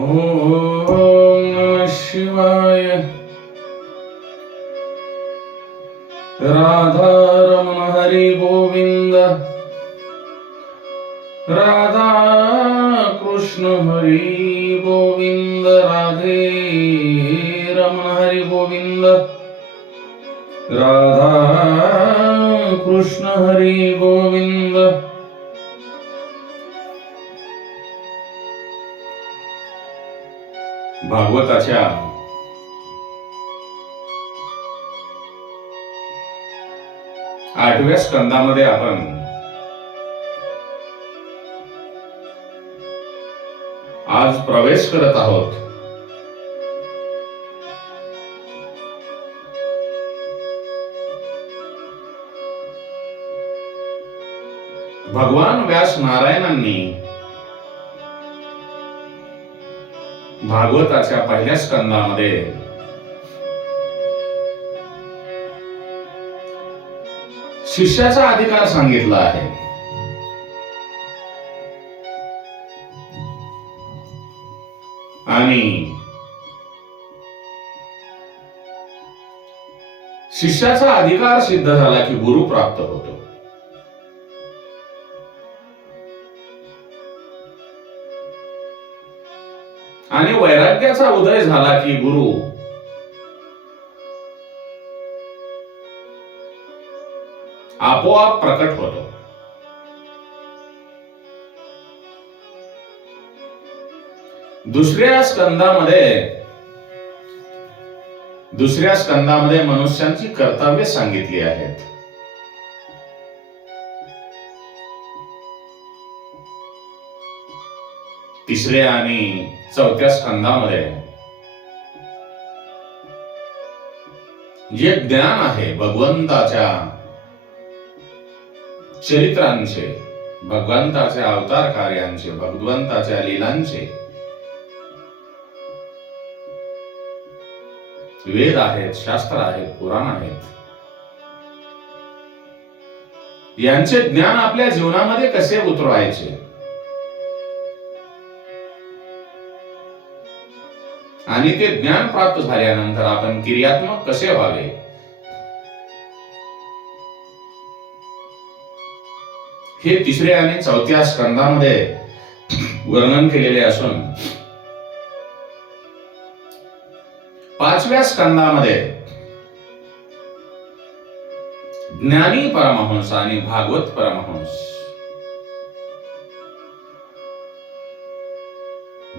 ओम नमः शिवाय. राधा रमण हरि गोविंद. राधा कृष्ण हरि गोविंद. राधे रमण हरि गोविंद. राधा कृष्ण हरि गोविंद. भागवताच्या 8व्या स्कंदामध्ये आपण आज प्रवेश करत आहोत. भगवान व्यास नारायणांनी भागवताच्या पहिल्या स्कंदामध्ये शिष्याचा अधिकार सांगितला आहे. आणि शिष्याचा अधिकार सिद्ध झाला की गुरु प्राप्त होतो. आणि वैराग्याचा उदय झाला की गुरु आपोआप प्रकट होतो. दुसऱ्या स्कंदामध्ये मनुष्यांची कर्तव्ये सांगितली आहेत. तिसऱ्या आणि चौथ्या स्कंदामध्ये जे ज्ञान आहे भगवंताच्या चरित्रांचे, भगवंताच्या अवतार कार्यांचे, भगवंताच्या लीलांचे, वेद आहेत, शास्त्र आहेत, पुराण आहेत, यांचे ज्ञान आपल्या जीवनामध्ये कसे उतरवायचे आणि ते ज्ञान प्राप्त झाल्यानंतर आपण क्रियात्मक कसे व्हावे, हे तिसऱ्या आणि चौथ्या स्कंदामध्ये वर्णन केलेले असून 5व्या स्कंदामध्ये ज्ञानी परमहंस आणि भागवत परमहंस,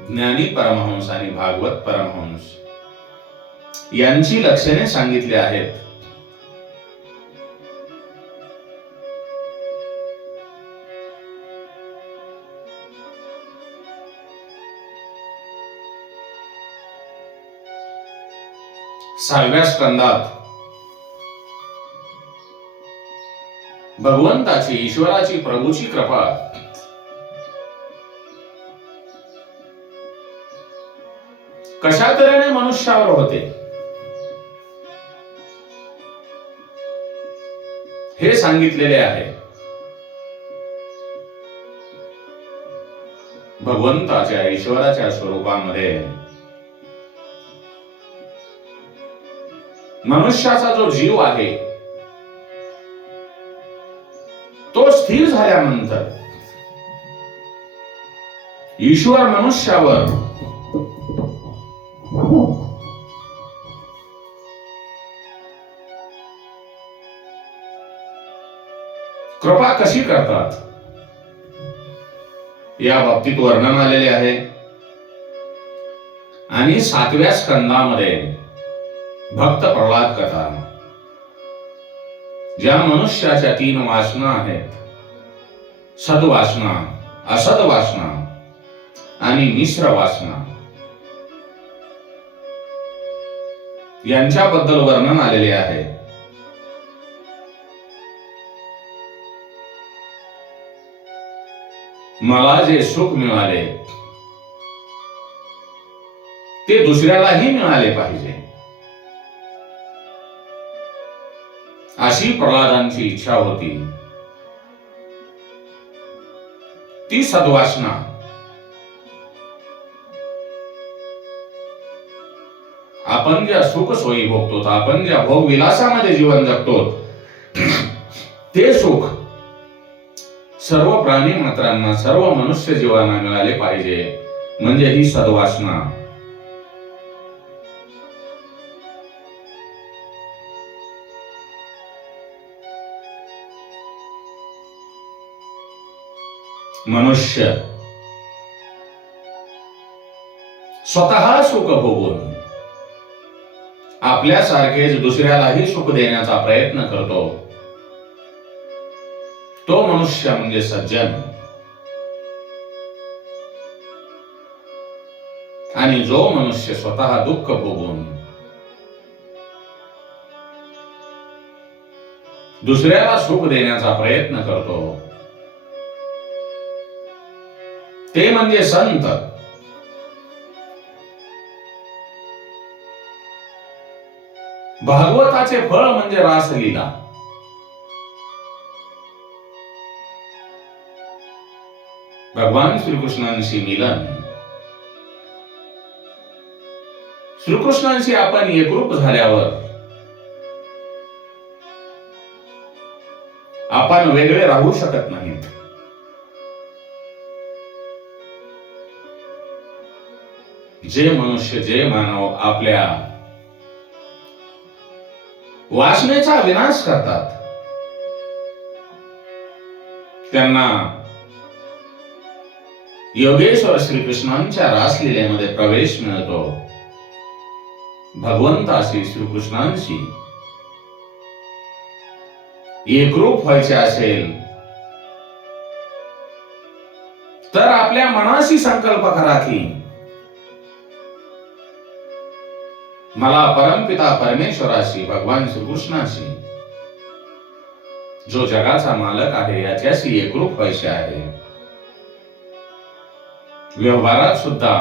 ज्ञानी परमहंस आणि भागवत परमहंस यांची लक्षणे सांगितली आहेत. सहाव्या स्कंदात भगवंताची, ईश्वराची, प्रभूची कृपा कशा तऱ्हेने मनुष्यावर होते हे सांगितलेले आहे. भगवंताच्या, ईश्वराच्या स्वरूपामध्ये मनुष्याचा जो जीव आहे तो स्थिर झाल्यानंतर ईश्वर मनुष्यावर कृपा कशी करतात या बाबतीत वर्णन आलेले आहे. आणि 7व्या स्कंदामध्ये भक्त प्रल्हाद कथा, ज्या मनुष्याच्या 3 वासना आहेत, सद्वासना, असद्वासना आणि मिश्र वासना, यांच्याबद्दल वर्णन आलेले आहे. मला जे सुख मिळाले ते दुसऱ्यालाही मिळाले पाहिजे, अशी प्रल्हादांची इच्छा होती. ती सद्वासना आपण ज्या सुख सोयी भोगतो, आपण ज्या भोग विलासामध्ये जीवन जगतो, ते सुख सर्व प्राणी मात्रांना, सर्व मनुष्य जीवांना मिळाले पाहिजे, म्हणजे ही सद्वासना. मनुष्य स्वतः सुख भोगून आपल्यासारखेच दुसऱ्यालाही सुख देण्याचा प्रयत्न करतो, तो मनुष्य म्हणजे सज्जन. आणि जो मनुष्य स्वतः दुःख भोगून दुसऱ्याला सुख देण्याचा प्रयत्न करतो, ते म्हणजे संत. भागवताचे फळ म्हणजे रासलीला. भगवान श्रीकृष्णांशी मिलन. श्रीकृष्णांशी आपण एकरूप झाल्यावर आपण वेगळे राहू शकत नाहीत. जे मनुष्य, जे मानव आपल्या वासनेचा विनाश करतात, त्यांना योगेश्वर श्रीकृष्णांच्या रासलीलेमध्ये प्रवेश मिळतो. भगवंताशी, श्रीकृष्णांशी एकरूप व्हायचे असेल तर आपल्या मनाशी संकल्प करा की मला परमपिता परमेश्वराशी, भगवान श्रीकृष्णाशी, जो जगाचा मालक आहे, याच्याशी एकरूप व्हायचे आहे. व्यवहारात सुद्धा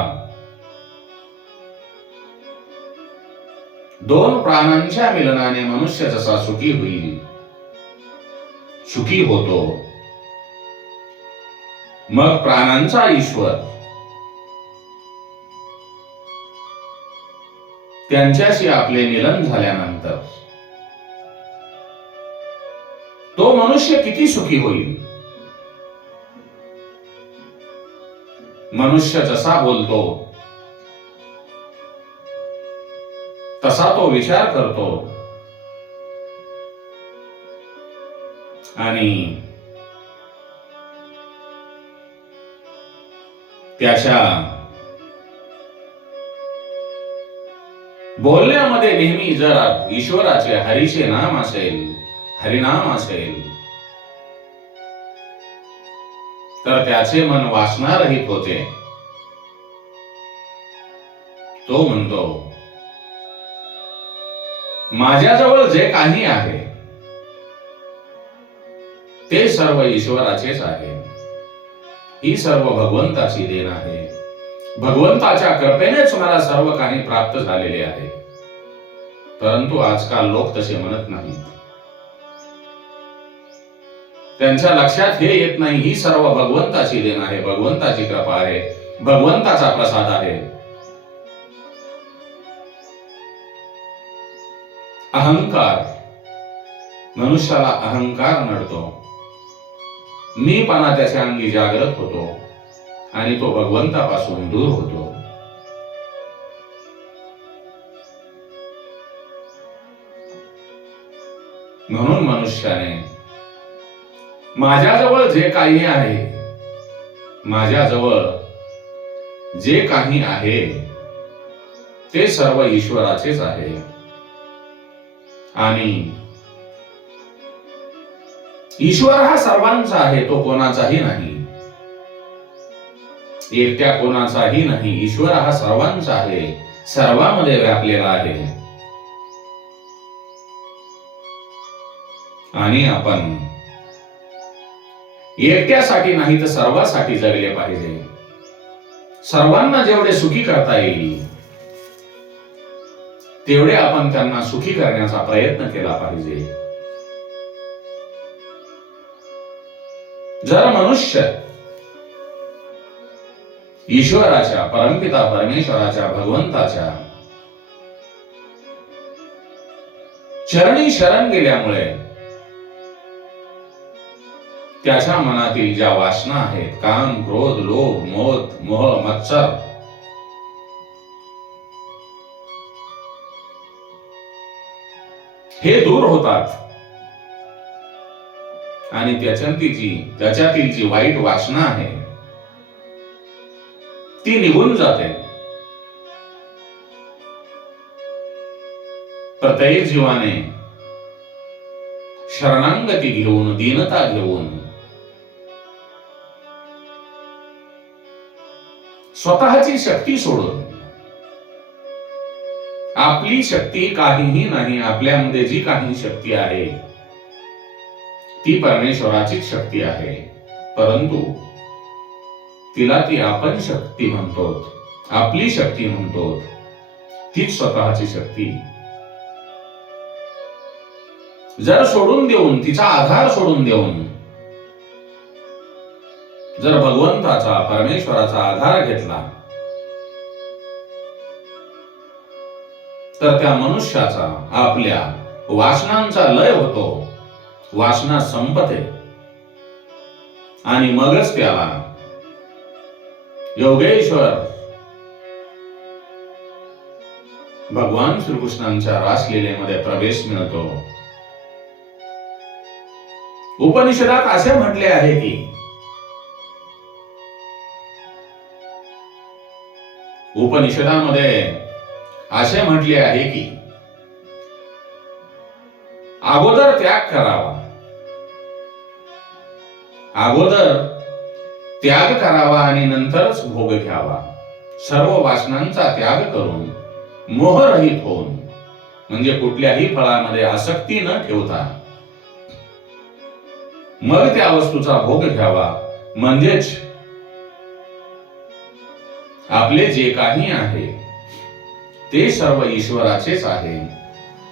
दोन प्राणांच्या मिलनाने मनुष्य जसा सुखी होईल, सुखी होतो, मग प्राणांचा ईश्वर त्यांच्याशी आपले मिलन झाल्यानंतर तो मनुष्य किती सुखी होईल. मनुष्य जसा बोलतो तसा तो विचार करतो आणि त्याच्या बोलण्यामध्ये नेहमी जर ईश्वराचे, हरीचे नाम असेल, हरिनाम असेल, तर त्याचे मन वासनारहित होते. तो म्हणतो, माझ्याजवळ जे काही आहे ते सर्व ईश्वराचेच आहे. ही सर्व भगवंताची देण आहे. भगवंताच्या कृपेनेच मला सर्व काही प्राप्त झालेले आहे. परंतु आजकाल लोक तसे म्हणत नाहीत. त्यांच्या लक्षात हे येत नाही, ही सर्व भगवंताची देण आहे, भगवंताची कृपा आहे, भगवंताचा प्रसाद आहे. अहंकार, मनुष्याला अहंकार नडतो, मीपणा त्याच्या अंगी जागृत होतो आणि तो भगवंतापासून दूर होतो. म्हणून मनुष्याने माझ्याजवळ जे काही आहे, माझ्याजवळ जे काही आहे ते सर्व ईश्वराचेच आहे आणि ईश्वर हा सर्वांचा आहे, तो कोणाचाही नाही, एकट्या कोणाचाही नाही. ईश्वर हा सर्वांचा आहे, सर्वांमध्ये व्यापलेला आहे. आणि आपण एकट्यासाठी नाही तर सर्वांसाठी जगले पाहिजे. सर्वांना जेवढे सुखी करता येईल तेवढे आपण त्यांना सुखी करण्याचा प्रयत्न केला पाहिजे. जर मनुष्य ईश्वराच्या, परमपिता परमेश्वराच्या, भगवंताच्या चरणी शरण गेल्यामुळे त्याच्या मनातील ज्या वासना आहेत, काम, क्रोध, लोभ, मोह, मत्सर, हे दूर होतात आणि त्याच्यातील जी वाईट वासना आहे ती निघून जाते. प्रत्येक जीवाने शरणागती घेऊन, दीनता घेऊन, स्वतःची शक्ती सोडून, आपली शक्ती काहीही नाही, आपल्यामध्ये जी काही शक्ती आहे ती परमेश्वराचीच शक्ती आहे, परंतु तिला ती आपण शक्ती म्हणतो, आपली शक्ती म्हणतो, तीच स्वतःची शक्ती जर सोडून देऊन, तिचा आधार सोडून देऊन जर भगवंताचा, परमेश्वराचा आधार घेतला तर त्या मनुष्याचा, आपल्या वासनांचा लय होतो, वासना संपते आणि मगच त्याला योगेश्वर भगवान श्रीकृष्णांच्या रासलीलेमध्ये प्रवेश मिळतो. उपनिषदात असे म्हटले आहे की उपनिषदामध्ये असे म्हटले आहे की अगोदर त्याग करावा, अगोदर त्याग करावा आणि नंतरच भोग घ्यावा. सर्व वासनांचा त्याग करून मोहरहित होऊन, म्हणजे कुठल्याही फळामध्ये आसक्ती न ठेवता मग त्या वस्तूचा भोग घ्यावा. म्हणजेच आपले जे काही आहे ते सर्व ईश्वराचेच आहे,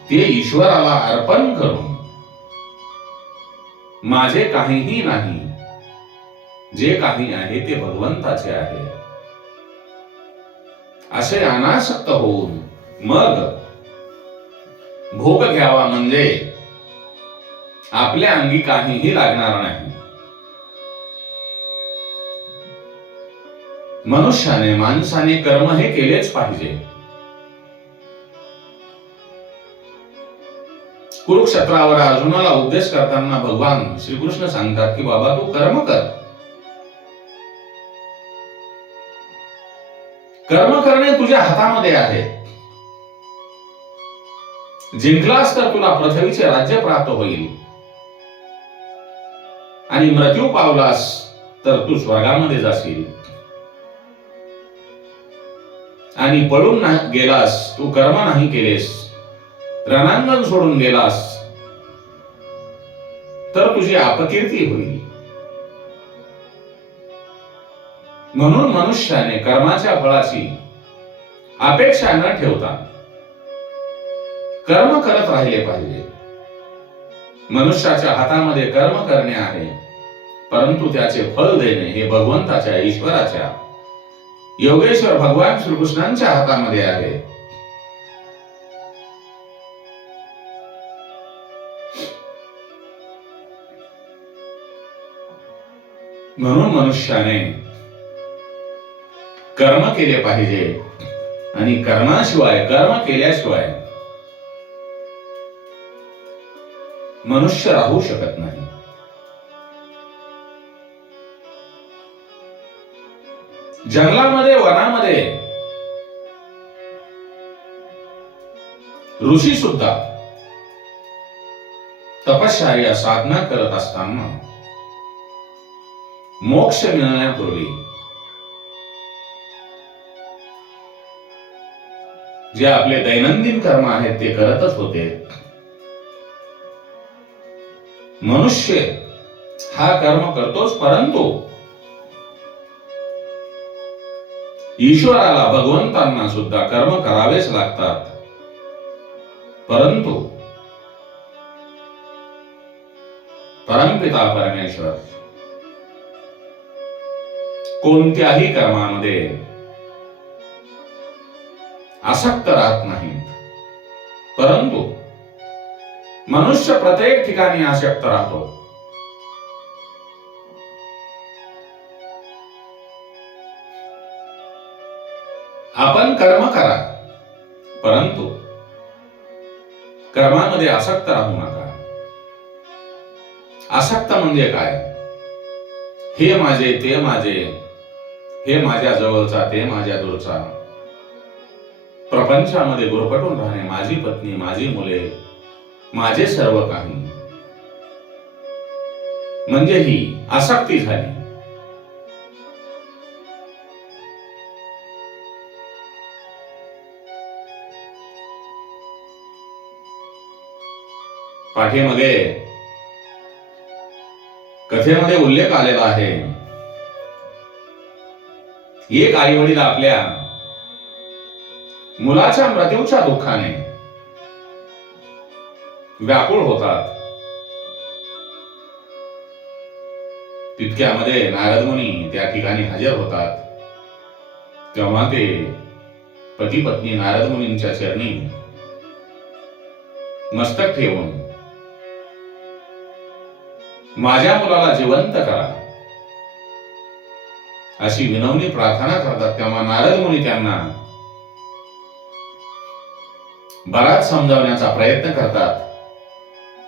ते ईश्वराला अर्पण करून माझे काहीही नाही, जे काही आहे ते भगवंताचे आहे असे अनासक्त होऊन मग भोग घ्यावा. म्हणजे आपल्या अंगी काहीही लागणार नाही. मनुष्याने, माणसाने कर्म हे केलेच पाहिजे. कुरुक्षेत्रावर अर्जुनाला उपदेश करताना भगवान श्रीकृष्ण सांगतात की बाबा तू कर्म कर. कर्म करणे तुझ्या हातामध्ये आहे. जिंकलास तर तुला पृथ्वीचे राज्य प्राप्त होईल आणि मृत्यू पावलास तर तू स्वर्गामध्ये जाशील. आणि पळून गेलास, तू कर्म नाही केलेस, रणांगण सोडून गेलास तर तुझी अपकीर्ती होईल. म्हणून मनुष्याने कर्माच्या फळाची अपेक्षा न ठेवता कर्म करत राहिले पाहिजे. मनुष्याच्या हातामध्ये कर्म करणे आहे, परंतु त्याचे फळ देणे हे भगवंताच्या, ईश्वराच्या, योगेश्वर भगवान श्रीकृष्णांच्या हातामध्ये आहे. म्हणून मनुष्याने कर्म केले पाहिजे आणि कर्माशिवाय, कर्म केल्याशिवाय मनुष्य राहू शकत नाही. जंगलामध्ये, वनामध्ये ऋषी सुद्धा तपश्चर्या, साधना करत असताना मोक्ष मिळण्यापूर्वी जे आपले दैनंदिन कर्म आहेत ते करतच होते. मनुष्य हा कर्म करतोच, परंतु ईश्वराला, भगवंतांना सुद्धा कर्म करावेच लागतात. परंतु परमपिता परमेश्वर कोणत्याही कर्मामध्ये आसक्त राहत नाहीत, परंतु मनुष्य प्रत्येक ठिकाणी आसक्त राहतो. आपण कर्म करा, परंतु कर्मामध्ये आसक्त राहू नका. आसक्त म्हणजे काय? हे माझे, ते माझे, हे माझ्या जवळचा, ते माझ्या दूरचा, प्रपंचामध्ये गुरफटून राहणे, माझी पत्नी, माझी मुले, माझे सर्व काही, म्हणजे ही आसक्ती झाली. पाठीमध्ये कथेमध्ये उल्लेख आलेला आहे, एक आई वडील आपल्या मुलाच्या मृत्यूच्या दुःखाने व्याकुळ होतात. तितक्यामध्ये नारद मुनी त्या ठिकाणी हजर होतात. तेव्हा ते पती पत्नी नारद मुनींच्या चरणी मस्तक ठेवून माझ्या मुलाला जिवंत करा अशी विनवणी प्रार्थना करतात. तेव्हा नारद मुनी त्यांना बराच समजावण्याचा प्रयत्न करतात,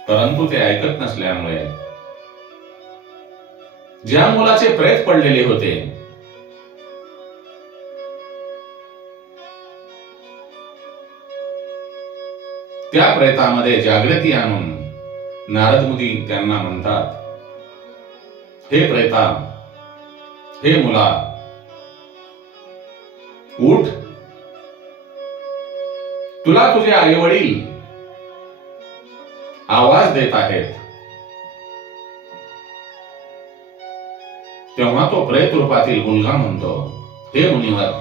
परंतु ते ऐकत नसल्यामुळे ज्या मुलाचे प्रेत पडलेले होते त्या प्रेतामध्ये जागृती आणून नारद मुनी त्यांना म्हणतात, हे प्रेता, हे मुला, उठ. तुला तुझे आई वडील आवाज देत आहेत. तेव्हा तो प्रेत रूपातील मुलगा म्हणतो, हे मुनिवर,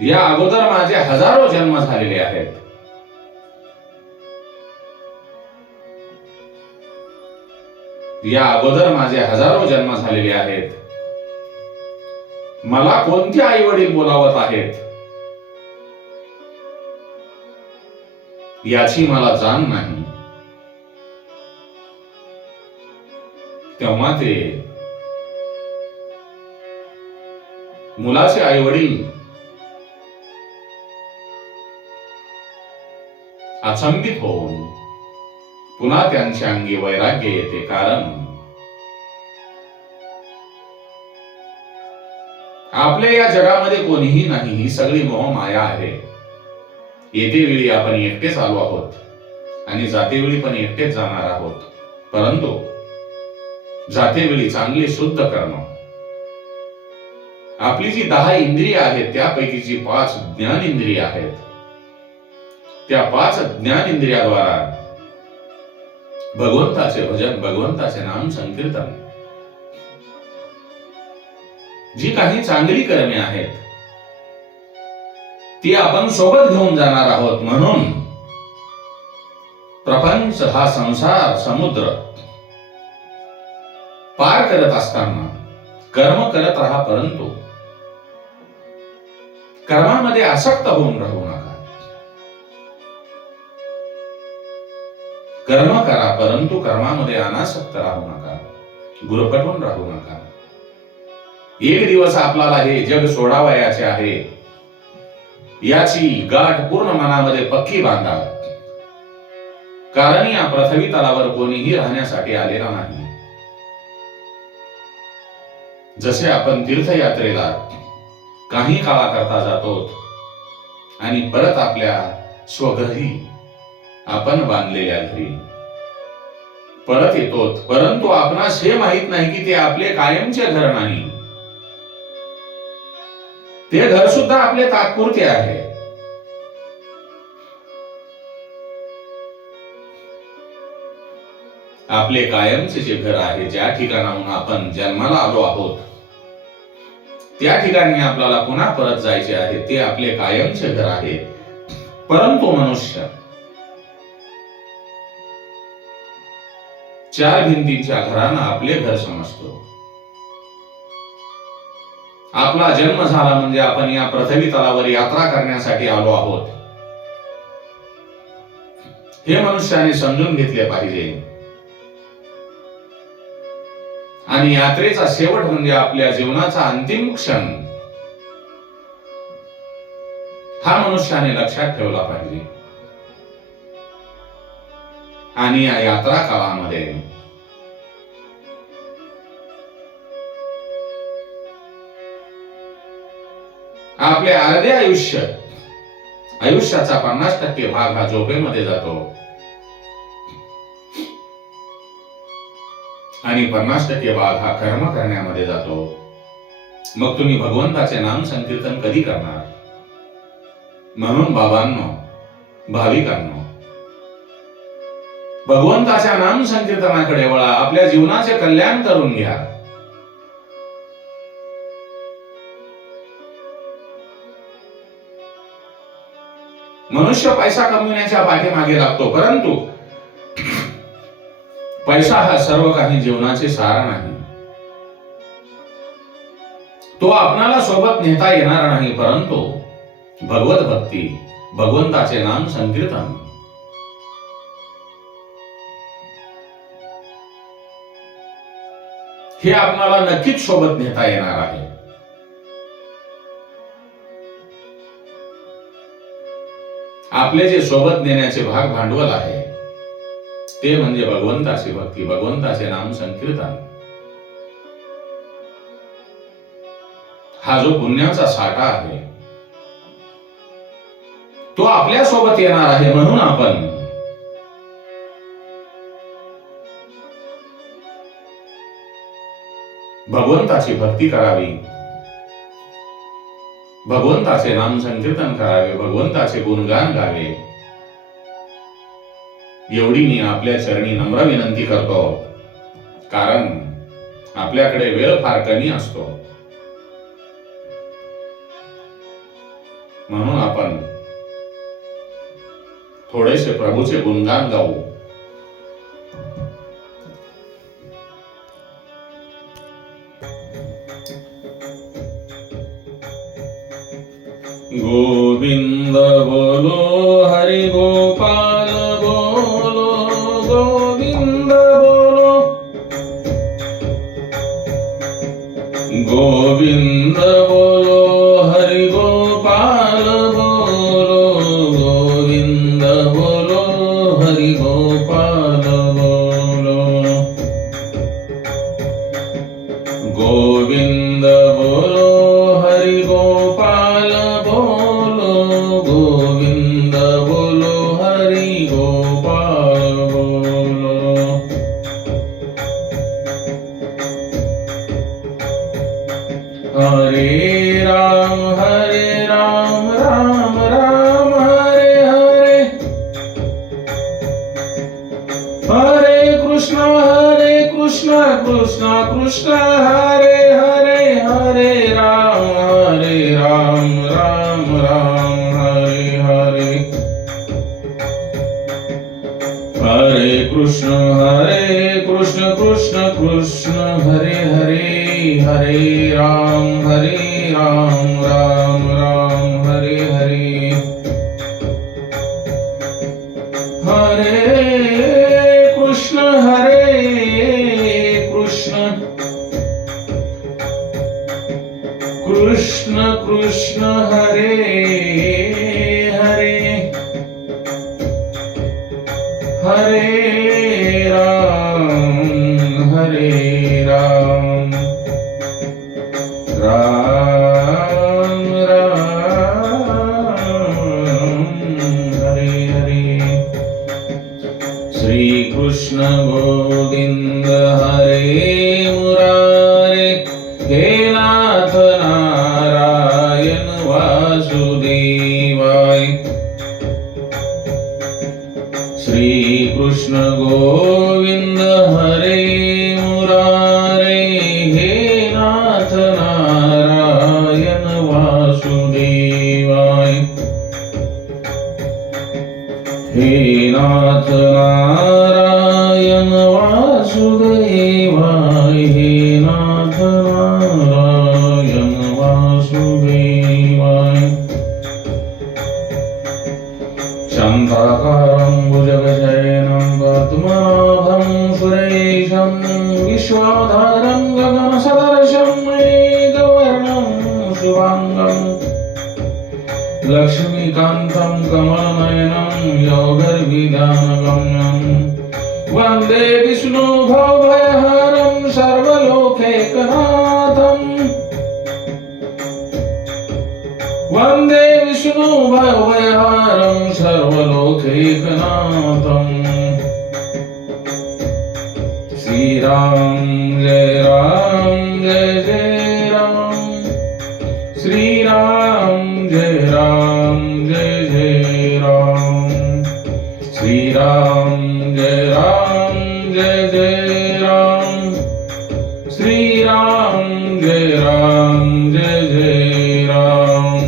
या अगोदर माझे हजारो जन्म झालेले आहेत. या अगोदर माझे हजारो जन्म झालेले आहेत. मला कोणते आई वडील बोलावत आहेत याची मला जाण नाही. तेव्हा ते मुलाचे आई वडील अचंबित होऊन पुन्हा त्यांच्या अंगी वैराग्य येते. कारण आपल्या या जगामध्ये कोणीही नाही, ही सगळी मोहमाया आहे. येते वेळी आपण एकटेच आलो आहोत आणि जातेवेळी पण एकटेच जाणार आहोत. परंतु जातेवेळी चांगले शुद्ध कर्म, आपली जी 10 इंद्रिय आहेत त्यापैकी जी 5 ज्ञान इंद्रिय आहेत, त्या 5 ज्ञान इंद्रियाद्वारा भगवंताचे भजन, भगवंताचे नाम संकीर्तन, जी काही चांगली कर्मे आहेत ती आपण सोबत घेऊन जाणार आहोत. म्हणून प्रपंच हा संसार समुद्र पार करत असताना कर्म करत राहा, परंतु कर्मामध्ये आसक्त होऊन राहू नका. कर्म करा, परंतु कर्मामध्ये अनासक्त राहू नका, गुरफटून राहू नका. एक दिवस आपल्याला हे जग सोडावयाचे आहे याची गाठ पूर्ण मनामध्ये पक्की बांधा. कारण या पृथ्वी तलावर कोणीही राहण्यासाठी आलेला नाही. जसे आपण तीर्थयात्रेला काही काळाकरता जातो आणि परत आपल्या स्वघरी, आपण बांधलेल्या घरी परत येतो, परंतु आपणास हे माहित नाही की ते आपले कायमचे घर नाही. ते घर सुद्धा आपले तात्पुरते आहे. आपले कायमचे जे घर आहे, ज्या ठिकाणाहून आपण जन्माला आलो आहोत त्या ठिकाणी आपल्याला पुन्हा परत जायचे आहे, ते आपले कायमचे घर आहे. परंतु मनुष्य 4 भिंतींच्या घरांना आपले घर समजतो. आपला जन्म झाला म्हणजे आपण या पृथ्वी तलावर यात्रा करण्यासाठी आलो आहोत. हे मनुष्याने समजून घेतले पाहिजे. आणि यात्रेचा शेवट म्हणजे आपल्या जीवनाचा अंतिम क्षण हा मनुष्याने लक्षात ठेवला पाहिजे. आणि या यात्रा काळामध्ये आपले अर्धे आयुष्याचा 50% भाग हा झोपेमध्ये जातो आणि 50% भाग हा कर्म करण्यामध्ये जातो. मग तुम्ही भगवंताचे नाम संकीर्तन कधी करणार? म्हणून बाबांनो, भाविकांनो, भगवंताच्या नाम संकीर्तनाकडे वळा. आपल्या जीवनाचे कल्याण करून घ्या. मनुष्य पैसा कमविण्याच्या पाठीमागे लागतो, परंतु पैसा हा सर्व काही जीवनाचे सार नाही. तो आपणाला सोबत नेता येणार नाही, परंतु भगवत भक्ती, भगवंताचे नाम संकीर्तन हे आपणाला नक्कीच सोबत नेता येणार आहे. आपले जे सोबत नेण्याचे भाग भांडवल आहे ते म्हणजे भगवंताची भक्ती, भगवंताचे नाम संकीर्तन. हा जो पुण्याचा साठा आहे तो आपल्या सोबत येणार आहे. म्हणून आपण भगवंताची भक्ती करावी, भगवंताचे नाम संकीर्तन करावे, भगवंताचे गुणगान गावे, एवढी मी आपल्या चरणी नम्र विनंती करतो. कारण आपल्याकडे वेळ फार कमी असतो. म्हणून आपण थोडेसे प्रभूचे गुणगान गाऊ. गोविंद बोलो, हरि गोपाल बोलो, गोविंद बोलो, गोविंद बोलो, हरि गोपाल बोलो, गोविंद बोलो, हरि गोपाल बोलो, गोविंद बोलो, हरि गोपाल बोलो, गोविंद बोलो, हरि गोपाल बोलो. हरे राम, राम राम, हरे हरे, हरे कृष्ण, कृष्ण कृष्ण, हरे हरे, हरे राम, राम राम, हरे हरे, हरे कृष्ण, कृष्ण कृष्ण, हरे हरे, हरे राम, राम राम, हरे हरे, हरे कृष्ण, कृष्ण कृष्ण, हरे हरे, हरे राम, राम राम, हरे हरे. श्री कृष्ण गोविंद हरे मुरारे, हे नाथ नारायण वासुदेवाय. श्री कृष्ण गोविंद हरे मुरारे, हे नाथ नारायण वासुदेवाय. हे नाथ नारायण वासुदेवाय, हे नाथ नारायण वासुदेवाय. शांताकारं भुजगशयनं विश्वाधारं गगनसदृशं मेघवर्णं शुभांगं लक्ष्मीकान्तं कमलनयनं योगर्विधानगम्यं वन्दे विष्णु भवभयहरं सर्वलोकैकनाथं वन्दे विष्णु भवभयहरं सर्वलोकैकनाथं श्री राम जय जय राम श्री राम जय जय राम श्री राम जय जय राम श्री राम जय जय राम